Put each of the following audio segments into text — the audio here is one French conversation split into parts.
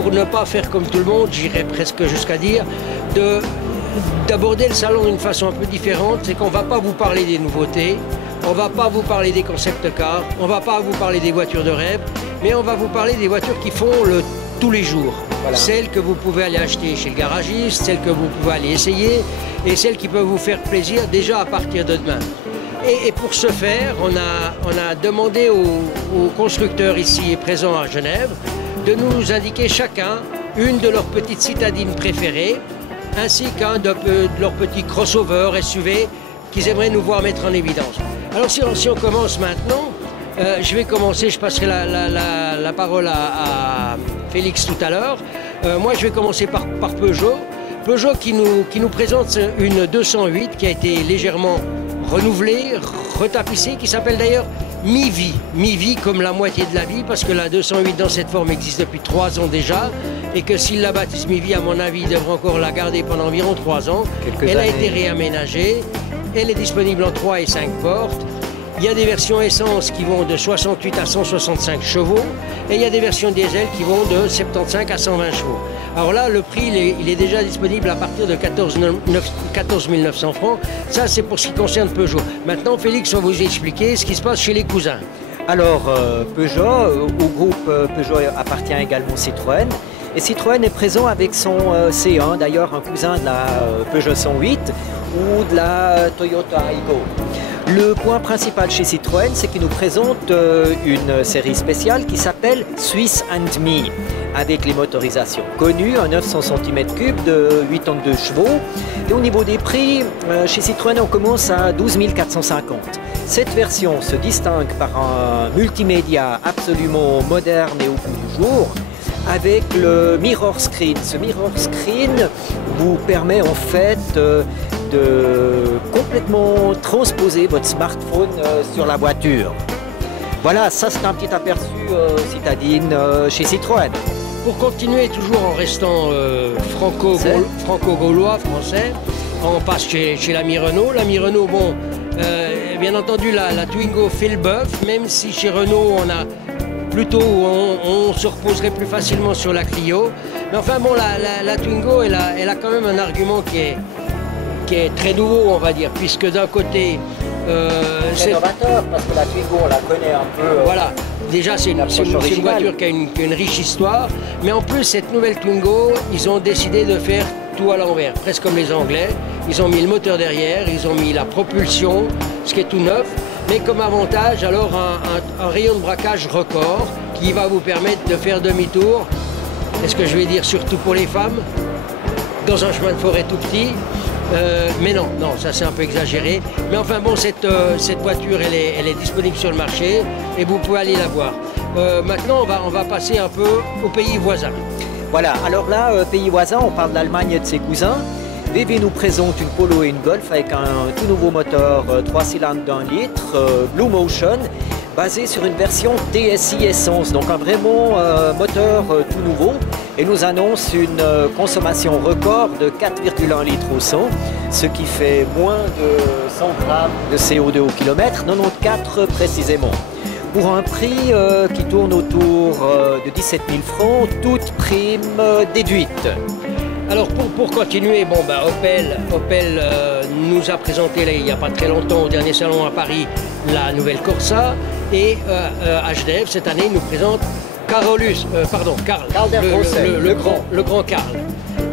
pour ne pas faire comme tout le monde, j'irais presque jusqu'à dire, d'aborder le salon d'une façon un peu différente. C'est qu'on ne va pas vous parler des nouveautés, on ne va pas vous parler des concept cars, on ne va pas vous parler des voitures de rêve, mais on va vous parler des voitures qui font tous les jours. Voilà. Celles que vous pouvez aller acheter chez le garagiste, celles que vous pouvez aller essayer et celles qui peuvent vous faire plaisir déjà à partir de demain. Et pour ce faire, on a demandé aux constructeurs ici présents à Genève de nous indiquer chacun une de leurs petites citadines préférées ainsi qu'un de leurs petits crossovers SUV qu'ils aimeraient nous voir mettre en évidence. Alors si on commence maintenant, je passerai la parole à Félix tout à l'heure. Moi je vais commencer par Peugeot. Peugeot qui nous présente une 208 qui a été légèrement renouvelée, retapissée, qui s'appelle d'ailleurs Mi-Vie. Mi-Vie comme la moitié de la vie, parce que la 208 dans cette forme existe depuis 3 ans déjà, et que s'ils la baptisent Mi-Vie, à mon avis, ils devraient encore la garder pendant environ 3 ans. Elle a été réaménagée, elle est disponible en 3 et 5 portes. Il y a des versions essence qui vont de 68 à 165 chevaux, et il y a des versions diesel qui vont de 75 à 120 chevaux. Alors là, le prix, il est déjà disponible à partir de 14 900 francs. Ça, c'est pour ce qui concerne Peugeot. Maintenant, Félix va vous expliquer ce qui se passe chez les cousins. Alors, Peugeot, au groupe Peugeot appartient également Citroën. Et Citroën est présent avec son C1, d'ailleurs un cousin de la Peugeot 108 ou de la Toyota Aygo. Le point principal chez Citroën, c'est qu'il nous présente une série spéciale qui s'appelle Swiss and Me, avec les motorisations connues, un 900 cm3 de 82 chevaux. Et au niveau des prix, chez Citroën, on commence à 12 450. Cette version se distingue par un multimédia absolument moderne et au goût du jour, avec le mirror screen. Ce mirror screen vous permet en fait de complètement transposer votre smartphone sur la voiture. Voilà, ça c'est un petit aperçu citadine chez Citroën. Pour continuer toujours en restant franco-gaulois, français, on passe chez l'ami Renault. L'ami Renault, bon, bien entendu la Twingo fait le bœuf, même si chez Renault on se reposerait plus facilement sur la Clio. Mais enfin bon, la Twingo, elle a quand même un argument qui est très nouveau, on va dire, puisque d'un côté... c'est novateur, parce que la Twingo, on la connaît un peu... Voilà, déjà c'est une voiture qui a une riche histoire, mais en plus, cette nouvelle Twingo, ils ont décidé de faire tout à l'envers, presque comme les Anglais. Ils ont mis le moteur derrière, ils ont mis la propulsion, ce qui est tout neuf, mais comme avantage, alors un rayon de braquage record qui va vous permettre de faire demi-tour, est-ce que je vais dire surtout pour les femmes, dans un chemin de forêt tout petit. Mais non, ça c'est un peu exagéré. Mais enfin bon, cette voiture, elle est disponible sur le marché et vous pouvez aller la voir. Maintenant, on va passer un peu aux pays voisins. Voilà, alors là, pays voisins, on parle de l'Allemagne et de ses cousins. VW nous présente une Polo et une Golf avec un tout nouveau moteur 3 cylindres d'1 litre, Blue Motion, basé sur une version TSI Essence, donc un vraiment moteur tout nouveau, et nous annonce une consommation record de 4,1 litres au 100, ce qui fait moins de 100 grammes de CO2 au kilomètre, 94 précisément. Pour un prix qui tourne autour de 17 000 francs, toute prime déduite. Alors pour continuer, bon, Opel nous a présenté il n'y a pas très longtemps au dernier salon à Paris la nouvelle Corsa, et HDF cette année nous présente Karl, le grand Karl.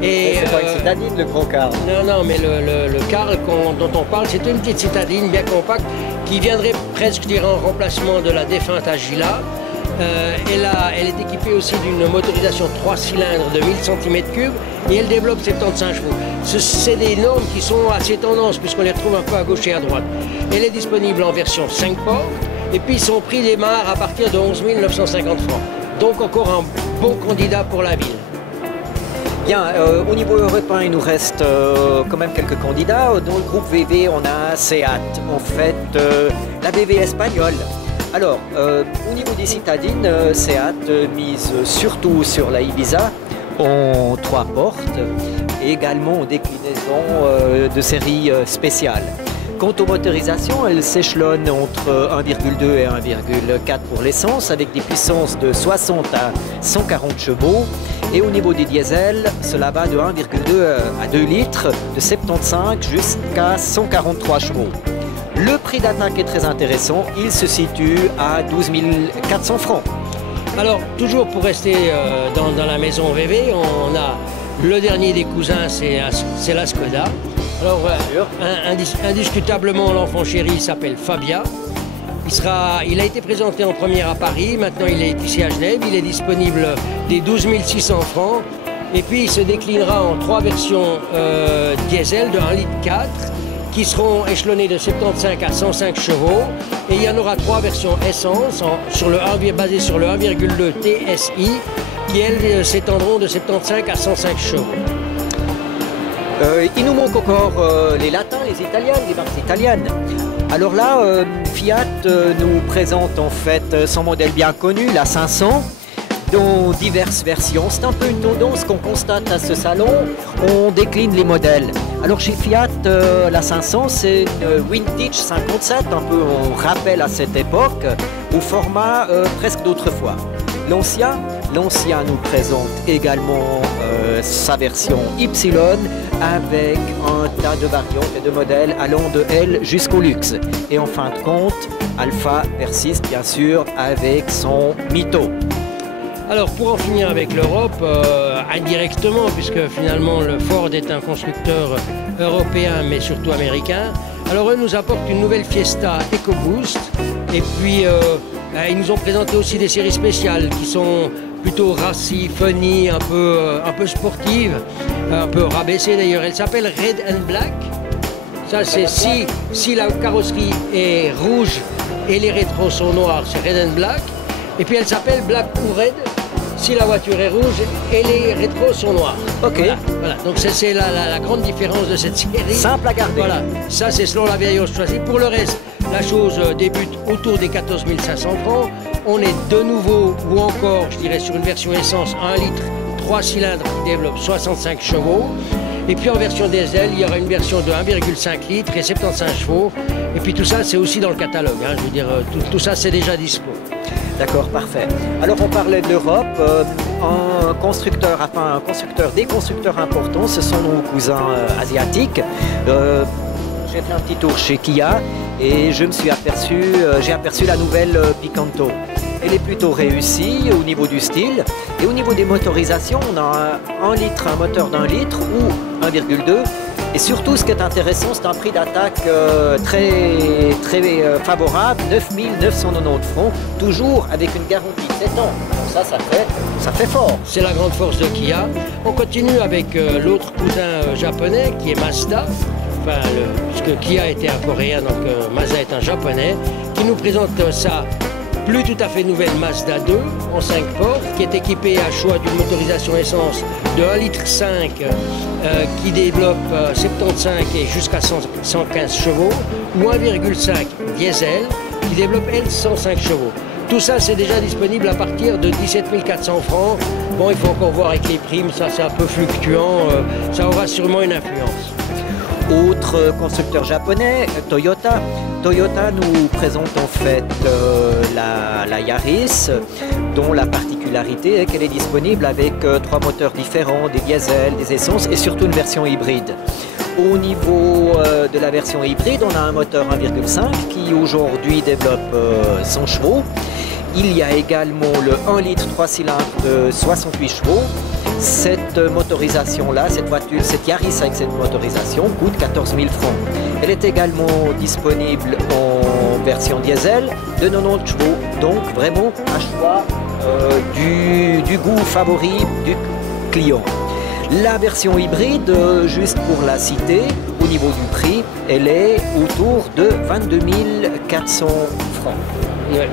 Et c'est pas une citadine, le grand Karl. Non, mais le Karl dont on parle, c'est une petite citadine bien compacte qui viendrait presque, je dirais, en remplacement de la défunte Agila. Elle est équipée aussi d'une motorisation 3 cylindres de 1000 cm3 et elle développe 75 chevaux. C'est des normes qui sont assez tendances puisqu'on les retrouve un peu à gauche et à droite. Elle est disponible en version 5 portes et puis son prix démarre à partir de 11 950 francs. Donc encore un bon candidat pour la ville. Bien, au niveau européen, il nous reste quand même quelques candidats. Dans le groupe VW, on a Seat, en fait la VW espagnole. Alors, au niveau des citadines, Seat mise surtout sur la Ibiza en 3 portes, et également en déclinaison de série spéciale. Quant aux motorisations, elles s'échelonnent entre 1,2 et 1,4 pour l'essence, avec des puissances de 60 à 140 chevaux, Et au niveau des diesels, cela va de 1,2 à 2 litres, de 75 jusqu'à 143 chevaux. Le prix d'attaque est très intéressant, il se situe à 12 400 francs. Alors, toujours pour rester dans la maison VV, on a le dernier des cousins, c'est la Skoda. Alors, indiscutablement, l'enfant chéri s'appelle Fabia. Il a été présenté en première à Paris, maintenant il est ici à Genève, il est disponible des 12 600 francs. Et puis il se déclinera en 3 versions diesel de 1,4 litre qui seront échelonnées de 75 à 105 chevaux. Et il y en aura 3 versions essence basées sur le 1,2 TSI qui elles s'étendront de 75 à 105 chevaux. Il nous manque encore les latins, les italiennes, les marques italiennes. Alors là, Fiat nous présente en fait son modèle bien connu, la 500, dont diverses versions. C'est un peu une tendance qu'on constate à ce salon, on décline les modèles. Alors chez Fiat, la 500, c'est une Vintage 57, un peu on rappelle à cette époque, au format presque d'autrefois. L'ancien nous présente également sa version Y avec un tas de variantes et de modèles allant de L jusqu'au luxe. Et en fin de compte, Alfa persiste bien sûr avec son Mito. Alors pour en finir avec l'Europe, indirectement, puisque finalement le Ford est un constructeur européen mais surtout américain, alors eux nous apportent une nouvelle Fiesta EcoBoost et puis ils nous ont présenté aussi des séries spéciales qui sont plutôt racy, funny, un peu sportive, un peu rabaissée d'ailleurs. Elle s'appelle Red and Black. Ça c'est si la carrosserie est rouge et les rétros sont noirs, c'est Red and Black. Et puis elle s'appelle Black ou Red si la voiture est rouge et les rétros sont noirs. Ok. Voilà. Donc c'est la grande différence de cette série. Simple à garder. Voilà. Ça c'est selon la variante choisie. Pour le reste, la chose débute autour des 14 500 francs. On est de nouveau, ou encore, je dirais, sur une version essence 1 litre, 3 cylindres qui développe 65 chevaux. Et puis en version diesel, il y aura une version de 1,5 litres et 75 chevaux. Et puis tout ça, c'est aussi dans le catalogue. Hein. Je veux dire, tout ça, c'est déjà dispo. D'accord, parfait. Alors on parlait de l'Europe, des constructeurs importants, ce sont nos cousins asiatiques. J'ai fait un petit tour chez Kia et j'ai aperçu la nouvelle Picanto. Elle est plutôt réussie au niveau du style et au niveau des motorisations, on a un moteur d'1 litre ou 1,2. Et surtout, ce qui est intéressant, c'est un prix d'attaque très favorable, 9 990 francs, toujours avec une garantie de 7 ans. Donc ça fait fort. C'est la grande force de Kia. On continue avec l'autre cousin japonais qui est Mazda. Enfin, puisque Kia était un coréen, donc Mazda est un japonais, qui nous présente sa plus tout à fait nouvelle Mazda 2 en 5 portes, qui est équipée à choix d'une motorisation essence de 1,5 litre qui développe 75 et jusqu'à 115 chevaux, ou 1,5 diesel qui développe elle 105 chevaux. Tout ça, c'est déjà disponible à partir de 17 400 francs. Bon, il faut encore voir avec les primes, ça c'est un peu fluctuant, ça aura sûrement une influence. Autre constructeur japonais, Toyota. Toyota nous présente en fait la Yaris, dont la particularité est qu'elle est disponible avec 3 moteurs différents, des diesels, des essences et surtout une version hybride. Au niveau de la version hybride, on a un moteur 1,5 qui aujourd'hui développe 100 chevaux. Il y a également le 1 litre 3 cylindres de 68 chevaux. Cette motorisation-là, cette Yaris avec cette motorisation coûte 14 000 francs. Elle est également disponible en version diesel de 90 chevaux, donc vraiment un choix du goût favori du client. La version hybride, juste pour la citer, au niveau du prix, elle est autour de 22 400 francs. Ouais.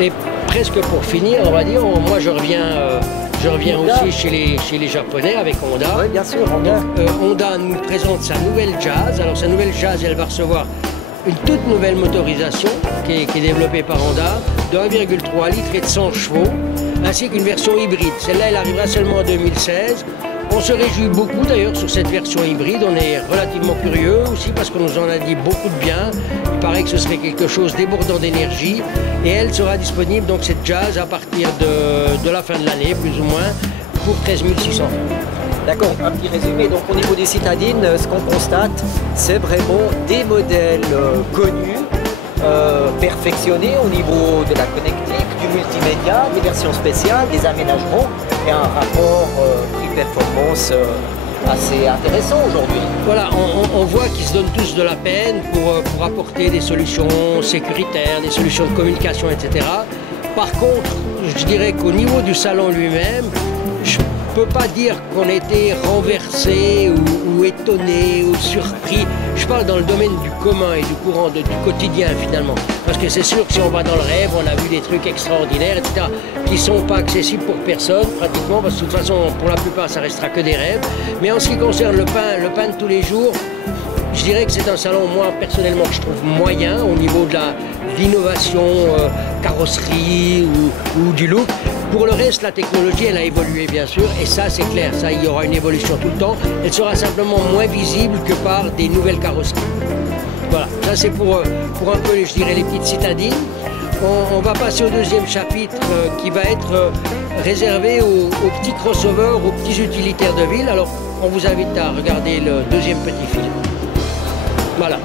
Et presque pour finir, on va dire, moi je reviens aussi chez les Japonais avec Honda. Oui, bien sûr, Honda. Honda nous présente sa nouvelle Jazz. Alors sa nouvelle Jazz, elle va recevoir une toute nouvelle motorisation qui est développée par Honda de 1,3 litres et de 100 chevaux, ainsi qu'une version hybride. Celle-là, elle arrivera seulement en 2016. On se réjouit beaucoup d'ailleurs sur cette version hybride. On est relativement curieux aussi parce qu'on nous en a dit beaucoup de bien. Il paraît que ce serait quelque chose débordant d'énergie. Et elle sera disponible, donc cette Jazz, à partir de la fin de l'année, plus ou moins, pour 13 600 francs. D'accord, un petit résumé. Donc au niveau des citadines, ce qu'on constate, c'est vraiment des modèles connus, perfectionnés au niveau de la connectique, du multimédia, des versions spéciales, des aménagements et un rapport prix-performance assez intéressant aujourd'hui. Voilà, on voit qu'ils se donnent tous de la peine pour apporter des solutions sécuritaires, des solutions de communication, etc. Par contre, je dirais qu'au niveau du salon lui-même, je ne peux pas dire qu'on était renversé ou étonné ou surpris. Je parle dans le domaine du commun et du courant, du quotidien finalement. Parce que c'est sûr que si on va dans le rêve, on a vu des trucs extraordinaires, etc., qui ne sont pas accessibles pour personne pratiquement, parce que de toute façon, pour la plupart, ça restera que des rêves. Mais en ce qui concerne le pain de tous les jours, je dirais que c'est un salon, moi, personnellement, que je trouve moyen au niveau de l'innovation, carrosserie ou du look. Pour le reste, la technologie, elle a évolué, bien sûr, et ça, c'est clair. Ça, il y aura une évolution tout le temps. Elle sera simplement moins visible que par des nouvelles carrosseries. Voilà, ça, c'est pour un peu, je dirais, les petites citadines. On va passer au deuxième chapitre qui va être réservé aux petits crossovers, aux petits utilitaires de ville. Alors, on vous invite à regarder le deuxième petit film. Voilà.